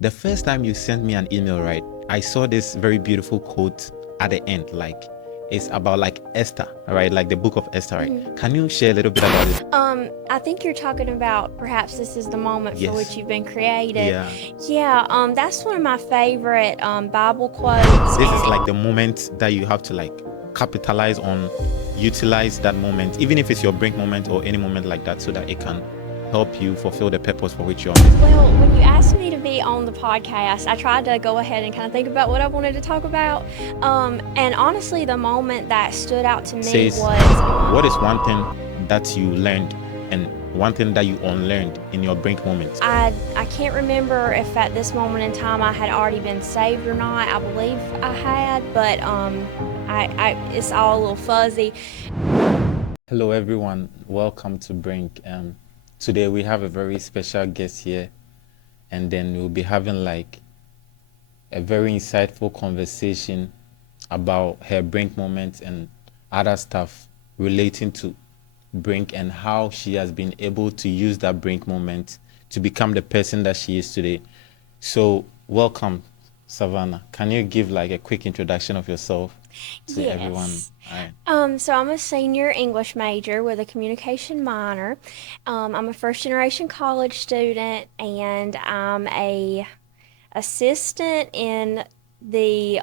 The first time you sent me an email, right, I saw this very beautiful quote at the end, like it's about like Esther, right? Like the book of Esther, right? Can you share a little bit about it? I think you're talking about perhaps this is the moment for which Yes. you've been created. Yeah. Yeah, that's one of my favorite Bible quotes, This is and like the moment that you have to like capitalize on, utilize that moment, even if it's your brink moment or any moment like that, so that it can help you fulfill the purpose for which you're on this. well, when you asked me to be on the podcast, I tried to go ahead and kind of think about what I wanted to talk about. And honestly, the moment that stood out to me Says, was what is one thing that you learned and one thing that you unlearned in your brink moment? I can't remember if at this moment in time I had already been saved or not. I believe I had, but it's all a little fuzzy. Hello, everyone. Welcome to Brink. Today we have a very special guest here, and then we'll be having like a very insightful conversation about her Brink moment and other stuff relating to Brink and how she has been able to use that Brink moment to become the person that she is today. So, welcome, Savannah. Can you give like a quick introduction of yourself to everyone? Yes. All right. So I'm a senior English major with a communication minor. I'm a first generation college student, and I'm a assistant in the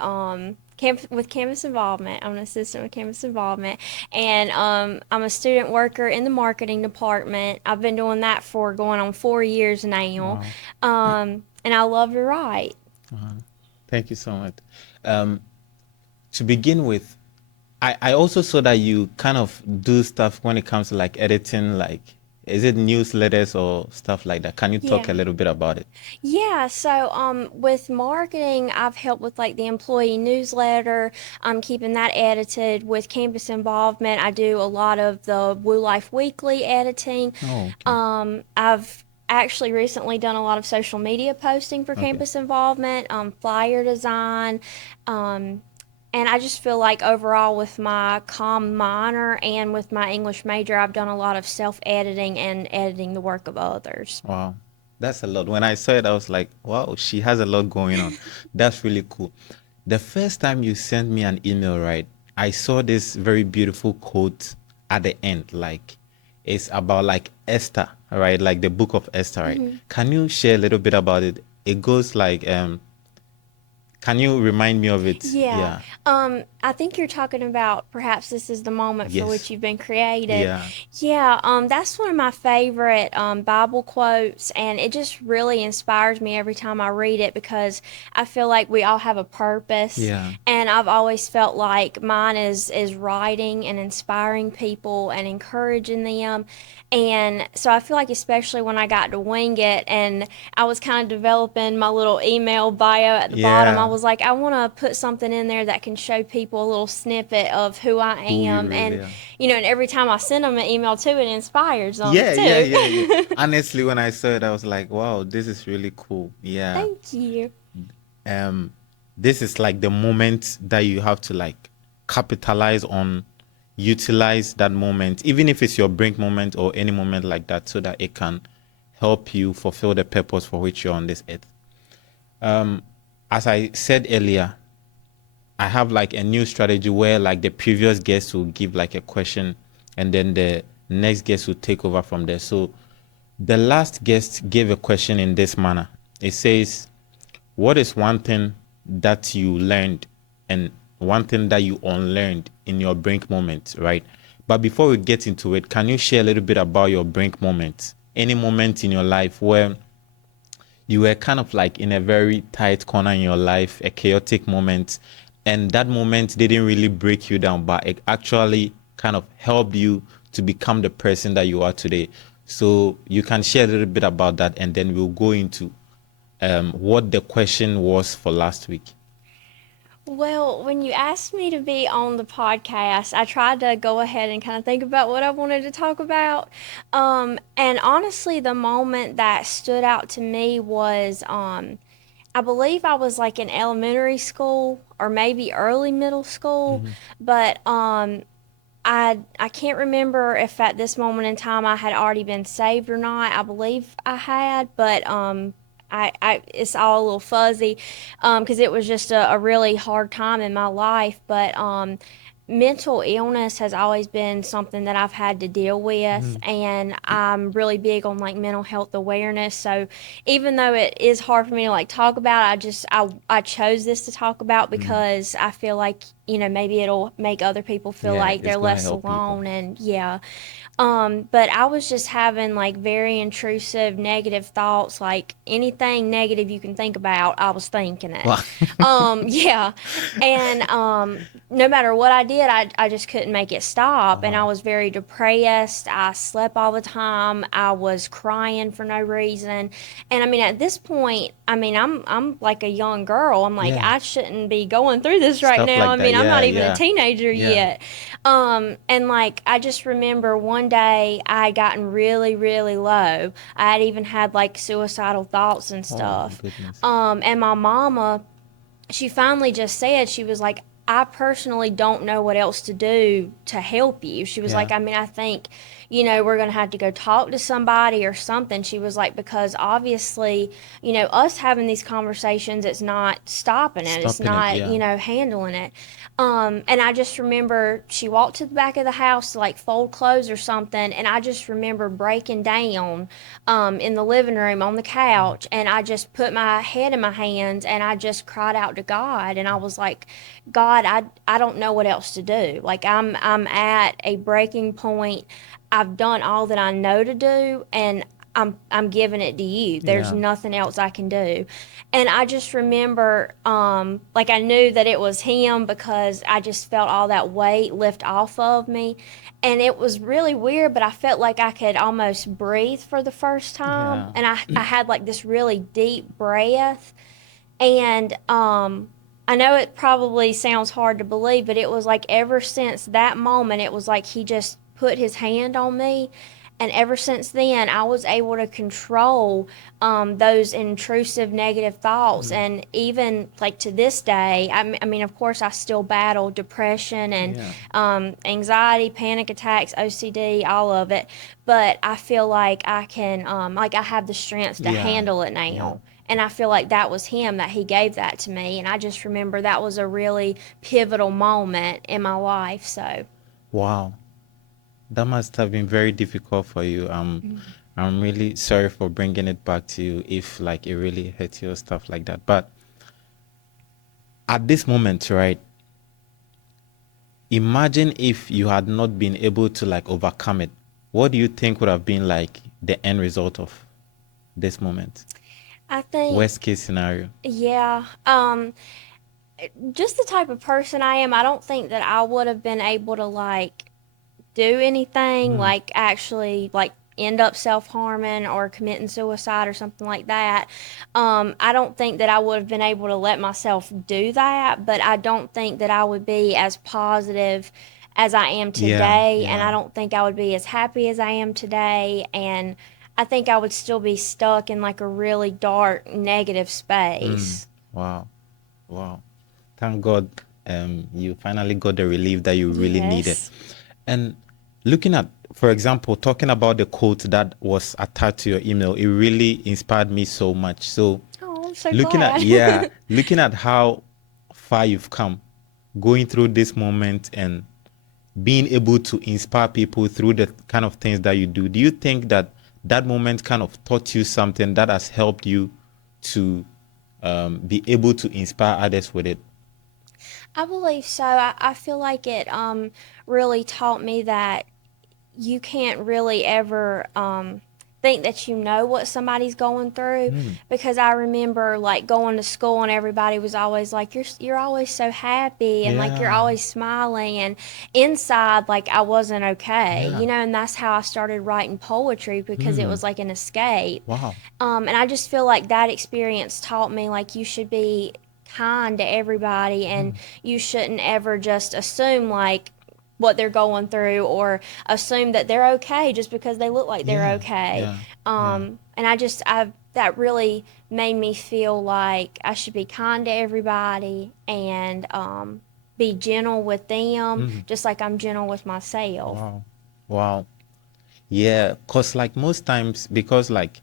with campus involvement. I'm an assistant with campus involvement, and I'm a student worker in the marketing department. I've been doing that for going on 4 years now, Wow. and I love to write. Thank you so much. Um, to begin with, I also saw that you kind of do stuff when it comes to like editing, like is it newsletters or stuff like that? Can you talk a Yeah. little bit about it? Yeah, so with marketing, I've helped with like the employee newsletter, keeping that edited. With campus involvement, I do a lot of the Woo Life Weekly editing. Oh, okay. I've actually recently done a lot of social media posting for Okay. campus involvement, flyer design, and I just feel like overall with my comm minor and with my English major, I've done a lot of self editing and editing the work of others. Wow. That's a lot. When I saw it, I was like, wow, she has a lot going on. That's really cool. The first time you sent me an email, right, I saw this very beautiful quote at the end, like it's about like Esther, right? Like the book of Esther, right? Can you share a little bit about it? It goes like, can you remind me of it? Yeah. Yeah. I think you're talking about perhaps this is the moment for which Yes. you've been created. Yeah. Yeah, that's one of my favorite Bible quotes, and it just really inspires me every time I read it because I feel like we all have a purpose, Yeah. and I've always felt like mine is writing and inspiring people and encouraging them. And so I feel like, especially when I got to wing it and I was kind of developing my little email bio at the bottom, I Yeah. was like, I want to put something in there that can show people a little snippet of who I Who you am. really And, are. and every time I send them an email too, it inspires them Yeah, yeah, too. yeah, yeah. Honestly, when I saw it, I was like, wow, this is really cool. Yeah. Thank you. um this is like the moment that you have to like capitalize on, utilize that moment, even if it's your brink moment or any moment like that, so that it can help you fulfill the purpose for which you're on this earth. As I said earlier, I have like a new strategy where like the previous guest will give like a question and then the next guest will take over from there. So the last guest gave a question in this manner. It says, what is one thing that you learned and one thing that you unlearned in your brink moment, right? But before we get into it, can you share a little bit about your brink moment? Any moment in your life where you were kind of like in a very tight corner in your life, a chaotic moment, and that moment didn't really break you down, but it actually kind of helped you to become the person that you are today. So you can share a little bit about that, and then we'll go into what the question was for last week. Well, when you asked me to be on the podcast, I tried to go ahead and kind of think about what I wanted to talk about. And honestly, the moment that stood out to me was I believe I was like in elementary school or maybe early middle school, Mm-hmm. but I can't remember if at this moment in time I had already been saved or not. I believe I had, but it's all a little fuzzy, because it was just a really hard time in my life. But mental illness has always been something that I've had to deal with, Mm, and I'm really big on like mental health awareness. So even though it is hard for me to like talk about, I chose this to talk about mm. because I feel like, maybe it'll make other people feel Yeah, like it's they're gonna less help people. alone. And yeah, but I was just having like very intrusive negative thoughts, like anything negative you can think about, I was thinking it. Wow. Yeah. And no matter what I did, I just couldn't make it stop. And I Wow. was very depressed. I slept all the time. I was crying for no reason. And I mean, at this point, I mean, I'm like a young girl. I'm like, Yeah. I shouldn't be going through this right Stuff now. like I that. mean, I'm Yeah, not even a yeah, teenager yeah. yet. And like, I just remember one day I had gotten really, really low. I had even had like suicidal thoughts and Oh stuff. goodness. And my mama, she finally just said, she was like, I personally don't know what else to do to help you. She was Yeah. like, I mean, I think, we're going to have to go talk to somebody or something. She was like, because obviously, us having these conversations, it's not stopping it. It's Stopping it. not, Yeah. handling it. And I just remember she walked to the back of the house to like fold clothes or something. And I just remember breaking down in the living room on the Mm. couch. And I just put my head in my hands and I just cried out to God. And I was like, God, I don't know what else to do. Like, I'm at a breaking point. I've done all that I know to do, and I'm giving it to you. There's Yeah. nothing else I can do. And I just remember, like, I knew that it was him because I just felt all that weight lift off of me. And it was really weird, but I felt like I could almost breathe for the first time. Yeah. And I had like this really deep breath. And I know it probably sounds hard to believe, but it was like ever since that moment, it was like he just put his hand on me. And ever since then, I was able to control those intrusive negative thoughts. Mm. And even like to this day, I mean, of course, I still battle depression and Yeah. anxiety, panic attacks, OCD, all of it. But I feel like I can, like, I have the strength to Yeah. handle it Yeah. now. And I feel like that was him, that he gave that to me. And I just remember that was a really pivotal moment in my life. So, Wow. That must have been very difficult for you. I'm really sorry for bringing it back to you if like it really hurt you or stuff like that. But at this moment, right? Imagine if you had not been able to like overcome it. What do you think would have been like the end result of this moment? I think, Worst case scenario. yeah, just the type of person I am, I don't think that I would have been able to like do anything, Mm, like actually like end up self-harming or committing suicide or something like that. I don't think that I would have been able to let myself do that, but I don't think that I would be as positive as I am yeah, today, and I yeah. don't think I would be as happy as I am today, and I think I would still be stuck in like a really dark negative Mm, space. wow, wow. Thank God, you finally got the relief that you really needed. Yes. And looking at, for example, talking about the quote that was attached to your email, it really inspired me so much. So, Oh, I'm so looking at, glad. yeah, looking at how far you've come, going through this moment and being able to inspire people through the kind of things that you do you think that that moment kind of taught you something that has helped you to be able to inspire others with it? I believe so. I feel like it really taught me that you can't really ever think that you know what somebody's going through, Mm, because I remember like going to school and everybody was always like, you're always so happy and like you're yeah, always smiling, and inside like I wasn't okay, yeah. and that's how I started writing poetry, because it Mm, was like an escape. wow. And I just feel like that experience taught me like you should be kind to everybody, and Mm, you shouldn't ever just assume like what they're going through, or assume that they're okay just because they look like they're yeah, okay. yeah, yeah. And I that really made me feel like I should be kind to everybody, and be gentle with them Mm, just like I'm gentle with myself. wow, wow. Yeah, cause like most times, because like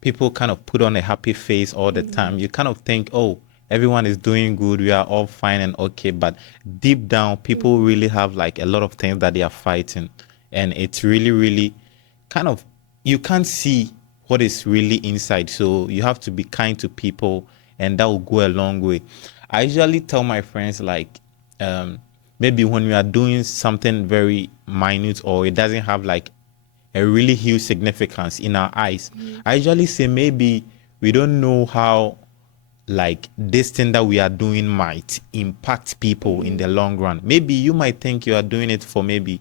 people kind of put on a happy face all the time. You kind of think, oh, everyone is doing good, we are all fine and okay. But deep down, people really have like a lot of things that they are fighting. And it's really, really kind of, you can't see what is really inside. So you have to be kind to people, and that will go a long way. I usually tell my friends, like, maybe when we are doing something very minute or it doesn't have like a really huge significance in our eyes, I usually say maybe we don't know how like this thing that we are doing might impact people in the long run. Maybe you might think you are doing it for maybe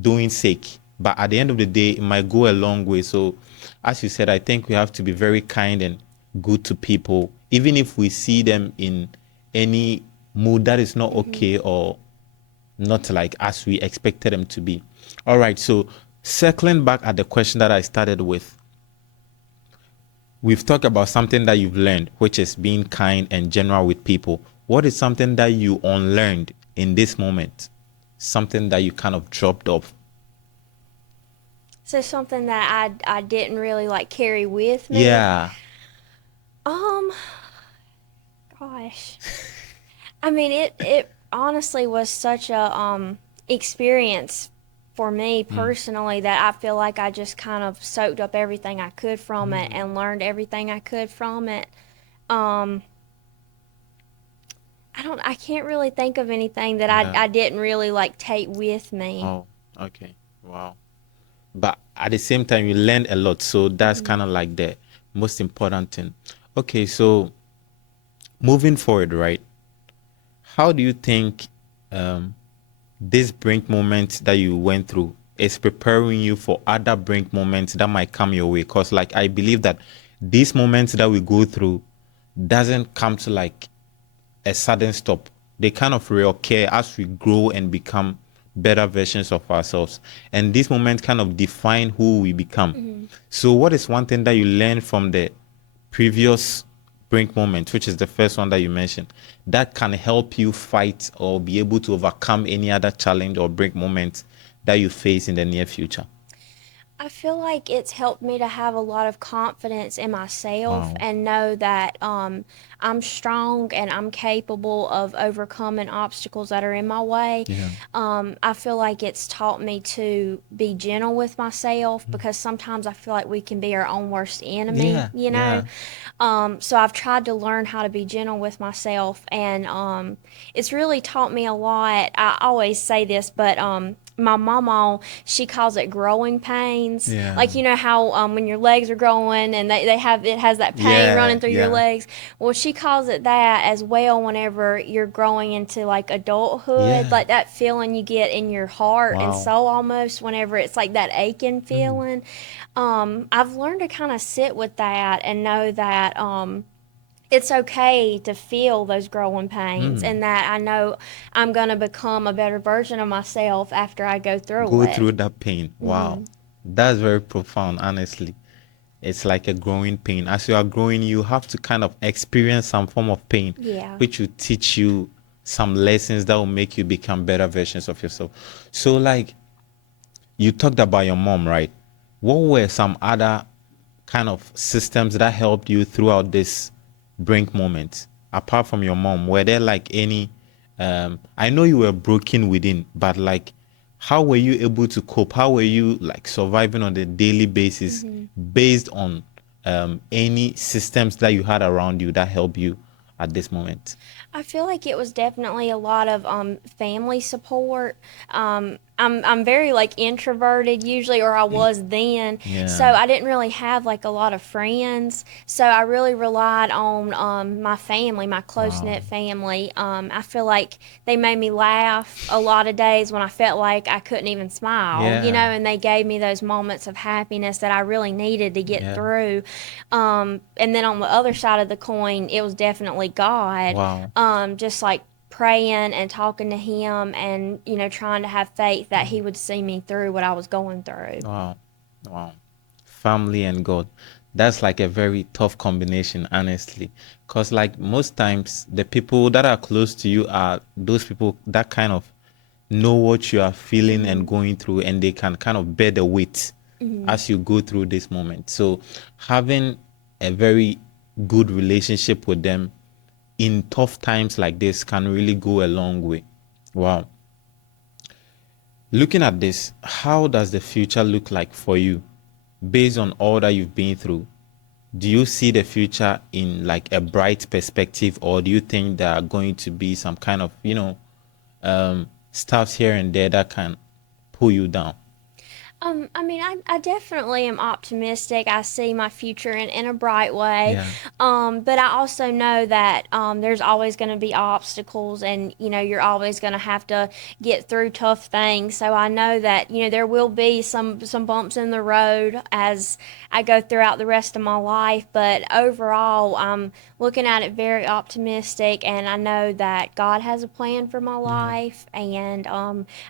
doing sake, but at the end of the day, it might go a long way. So, as you said, I think we have to be very kind and good to people, even if we see them in any mood that is not okay or not like as we expected them to be. All right, so circling back at the question that I started with, we've talked about something that you've learned, which is being kind and general with people. What is something that you unlearned in this moment? Something that you kind of dropped off? So something that I didn't really like carry with me. Yeah. Um, gosh. I mean, it honestly was such a experience for me personally that I feel like I just kind of soaked up everything I could from it and learned everything I could from it. Um, I can't really think of anything that Yeah. I didn't really like take with me. Oh, okay. Wow. But at the same time, you learned a lot. So that's kind of like the most important thing. Okay, so moving forward, right? How do you think um, this brink moment that you went through is preparing you for other brink moments that might come your way? Because, like, I believe that these moments that we go through doesn't come to like a sudden stop. They kind of reoccur as we grow and become better versions of ourselves. And these moments kind of define who we become. So, what is one thing that you learned from the previous brink moment, which is the first one that you mentioned, that can help you fight or be able to overcome any other challenge or brink moment that you face in the near future? I feel like it's helped me to have a lot of confidence in myself Wow. and know that I'm strong and I'm capable of overcoming obstacles that are in my way. Yeah. I feel like it's taught me to be gentle with myself because sometimes I feel like we can be our own worst enemy, Yeah. you know? Yeah. So I've tried to learn how to be gentle with myself, and it's really taught me a lot. I always say this, but my mama, she calls it growing pains. Yeah. Like, you know how when your legs are growing and they have, it has that pain Yeah. running through your Yeah. legs. Well, she calls it that as well whenever you're growing into like adulthood, Yeah. like that feeling you get in your heart and Wow. soul almost whenever it's like that aching feeling. I've learned to kind of sit with that and know that it's okay to feel those growing pains and that I know I'm going to become a better version of myself after I go through Go it. through that pain. Wow. That's very profound, honestly. It's like a growing pain. As you are growing, you have to kind of experience some form of pain, Yeah. which will teach you some lessons that will make you become better versions of yourself. So, like, you talked about your mom, right? What were some other kind of systems that helped you throughout this brink moment? Apart from your mom, were there like any? I know you were broken within, but like, how were you able to cope? How were you like surviving on a daily basis based on any systems that you had around you that helped you at this moment? I feel like it was definitely a lot of family support. I'm very like introverted usually, or I was then. So Yeah. I didn't really have like a lot of friends. So I really relied on my family, my close Wow. knit family. I feel like they made me laugh a lot of days when I felt like I couldn't even smile, you know, Yeah. and they gave me those moments of happiness that I really needed to get Yeah. through. And then on the other side of the coin, it was definitely God. Wow. Just like praying and talking to him and trying to have faith that he would see me through what I was going through. Wow. Wow. Family and God. That's like a very tough combination, honestly. Because, like, most times, the people that are close to you are those people that kind of know what you are feeling and going through, and they can kind of bear the weight as you go through this moment. So having a very good relationship with them in tough times like this can really go a long way. Wow. Looking at this, how does the future look like for you based on all that you've been through? Do you see the future in like a bright perspective, or do you think there are going to be some kind of, stuff here and there that can pull you down? I mean, I definitely am optimistic. I see my future in a bright way. Yeah. But I also know that there's always going to be obstacles, and you're always going to have to get through tough things. So I know that there will be some bumps in the road as I go throughout the rest of my life. But overall, I'm looking at it very optimistic, and I know that God has a plan for my Yeah. life. And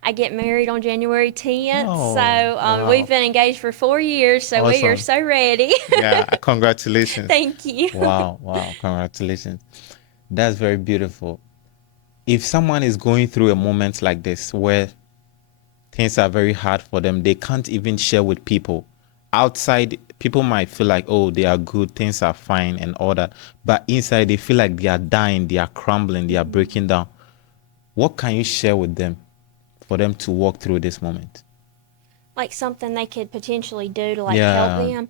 I get married on January 10th, Oh, so we've wow. been engaged for 4 years, so we are Awesome. so ready. Yeah, congratulations. Thank you. Wow, wow, congratulations. That's very beautiful. If someone is going through a moment like this where things are very hard for them, they can't even share with people. Outside, people might feel like, oh, they are good, things are fine, and all that. But inside, they feel like they are dying, they are crumbling, they are breaking down. What can you share with them for them to walk through this moment? Like something they could potentially do to like help Yeah. them.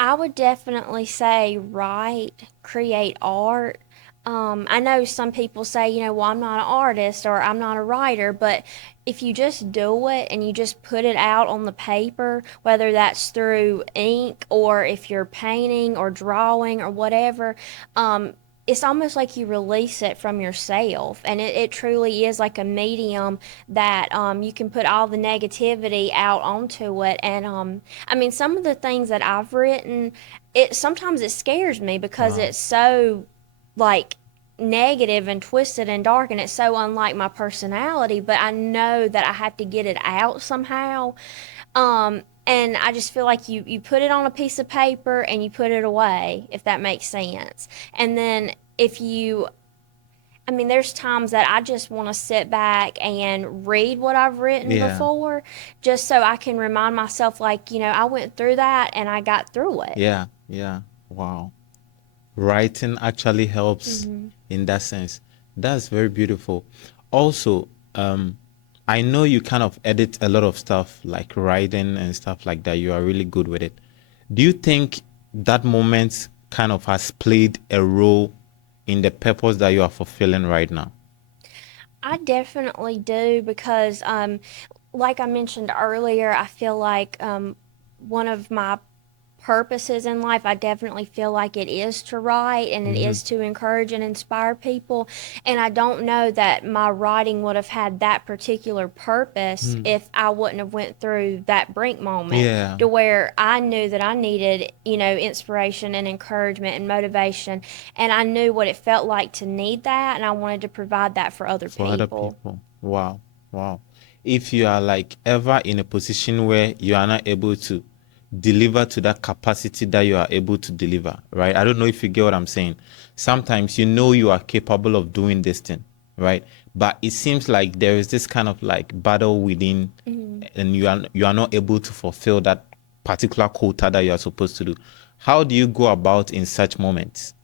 I would definitely say write, create art. I know some people say, well, I'm not an artist or I'm not a writer, but if you just do it and you just put it out on the paper, whether that's through ink or if you're painting or drawing or whatever, it's almost like you release it from yourself. And it truly is like a medium that you can put all the negativity out onto it. And I mean, some of the things that I've written, sometimes it scares me because Wow. it's so like negative and twisted and dark, and it's so unlike my personality, but I know that I have to get it out somehow. And I just feel like you put it on a piece of paper and you put it away, if that makes sense. And then if you I mean, there's times that I just want to sit back and read what I've written Yeah. before, just so I can remind myself, like, I went through that and I got through it. Yeah. Yeah. Wow. Writing actually helps Hmm. in that sense. That's very beautiful. Also, I know you kind of edit a lot of stuff like writing and stuff like that. You are really good with it. Do you think that moment kind of has played a role in the purpose that you are fulfilling right now? I definitely do because, like I mentioned earlier, I feel like one of my purposes in life, I definitely feel like it is to write and it Hmm. is to encourage and inspire people. And I don't know that my writing would have had that particular purpose Mm. if I wouldn't have went through that brink moment Yeah. to where I knew that I needed, inspiration and encouragement and motivation. And I knew what it felt like to need that. And I wanted to provide that for other For other people. people. Wow. Wow. If you are like ever in a position where you are not able to deliver to that capacity that you are able to deliver, right? I don't know if you get what I'm saying. Sometimes you know you are capable of doing this thing, right? But it seems like there is this kind of like battle within, Mhm. and you are not able to fulfill that particular quota that you are supposed to do. How do you go about in such moments?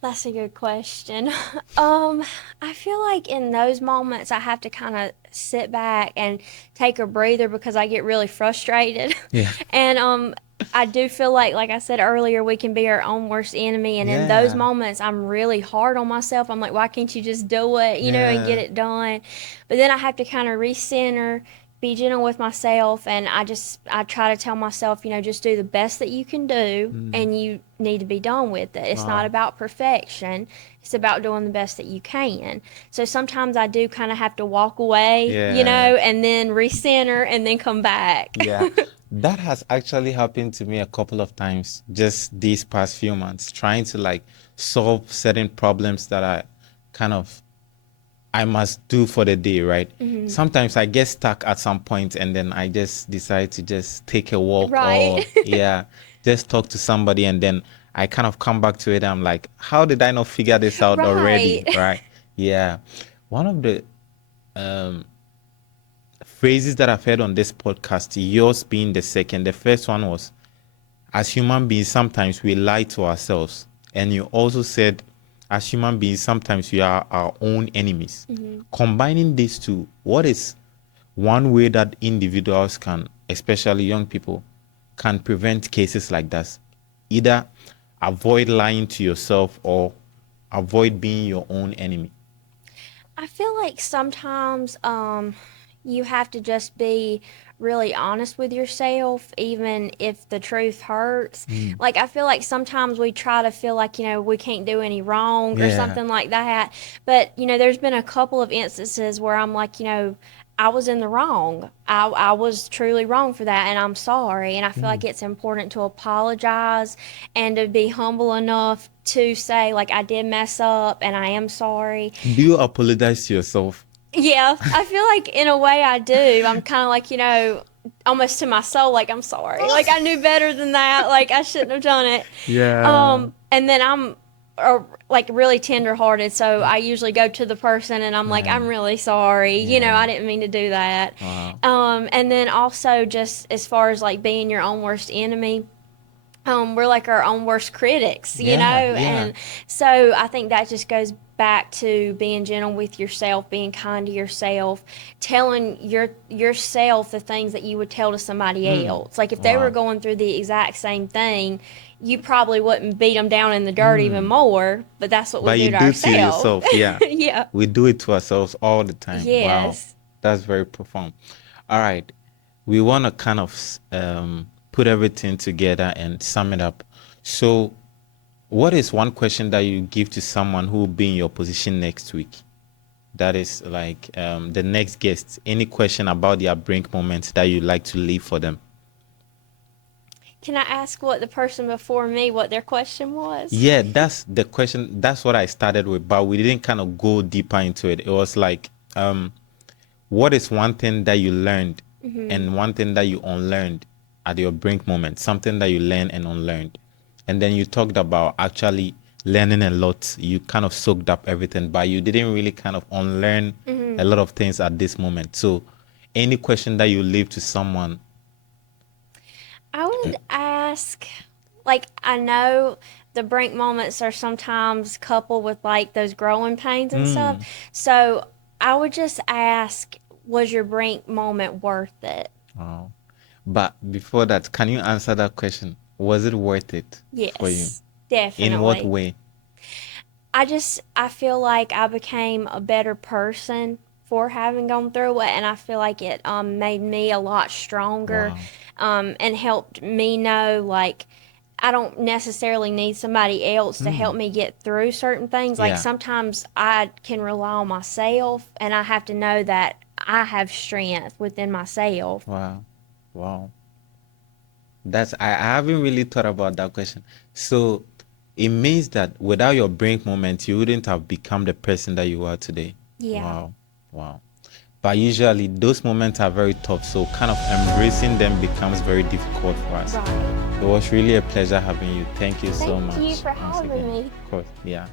That's a good question. Um, I feel like in those moments I have to kind of sit back and take a breather because I get really frustrated. Yeah. And I do feel like I said earlier, we can be our own worst enemy. And in those Yeah. moments, I'm really hard on myself. I'm like, why can't you just do it, and get Yeah. it done? But then I have to kind of recenter, be gentle with myself, and I try to tell myself, just do the best that you can do, Mm. and you need to be done with it. It's not Wow. about perfection. It's about doing the best that you can. So sometimes I do kind of have to walk away, Yeah. and then recenter and then come back. Yeah, that has actually happened to me a couple of times just these past few months, trying to like solve certain problems that I must do for the day, right? Hmm. Sometimes I get stuck at some point and then I just decide to just take a walk Right. or yeah, just talk to somebody and then I kind of come back to it. I'm like, how did I not figure this out Right. already? Right? Yeah. One of the um phrases that I've heard on this podcast, yours being the second. The first one was, as human beings, sometimes we lie to ourselves. And you also said, as human beings, sometimes we are our own enemies. Combining these two, what is one way that individuals can, especially young people, can prevent cases like that? Either avoid lying to yourself or avoid being your own enemy. I feel like sometimes you have to just be really honest with yourself, even if the truth hurts. Like, I feel like sometimes we try to feel like, we can't do any wrong or Yeah. something like that. But, there's been a couple of instances where I'm like, I was in the wrong. I was truly wrong for that, and I'm sorry. And I feel like it's important to apologize and to be humble enough to say, like, I did mess up and I am sorry. Do you apologize to yourself? Yeah, I feel like in a way I do. I'm kind of like, almost to my soul, like, I'm sorry. Like, I knew better than that. Like, I shouldn't have done it. Yeah. And then I'm like really tenderhearted, so I usually go to the person and I'm like, I'm really sorry. I didn't mean to do that. Wow. And then also just as far as like being your own worst enemy, we're like our own worst critics, and so I think that just goes back to being gentle with yourself, being kind to yourself, telling yourself the things that you would tell to somebody else. Like if they were Wow. going through the exact same thing, you probably wouldn't beat them down in the dirt even more, but that's what we But do you to do to ourselves. yourself, yeah. Yeah. We do it to ourselves all the time. Wow. Yes. That's very profound. All right. We want to kind of put everything together and sum it up. So, what is one question that you give to someone who will be in your position next week? That is like the next guest. Any question about their brink moments that you'd like to leave for them? Can I ask what the person before me, what their question was? Yeah, that's the question. That's what I started with, but we didn't kind of go deeper into it. It was like, what is one thing that you learned and one thing that you unlearned at your brink moment? Something that you learned and unlearned. And then you talked about actually learning a lot. You kind of soaked up everything, but you didn't really kind of unlearn a lot of things at this moment. So, any question that you leave to someone? I would ask, like, I know the brink moments are sometimes coupled with like those growing pains and stuff. So I would just ask, was your brink moment worth it? Wow. But before that, can you answer that question? Was it worth it for you? Yes, In what definitely. way? I feel like I became a better person for having gone through it, and I feel like it made me a lot stronger, Wow. and helped me know, like, I don't necessarily need somebody else to help me get through certain things. Like Yeah. sometimes I can rely on myself, and I have to know that I have strength within myself. Wow. Wow. I haven't really thought about that question. So it means that without your brink moment, you wouldn't have become the person that you are today. Yeah. Wow. Wow. But usually those moments are very tough. So kind of embracing them becomes very difficult for us. Right. It was really a pleasure having you. Thank you so Thank much. you for once having again. me. Of course. Yeah.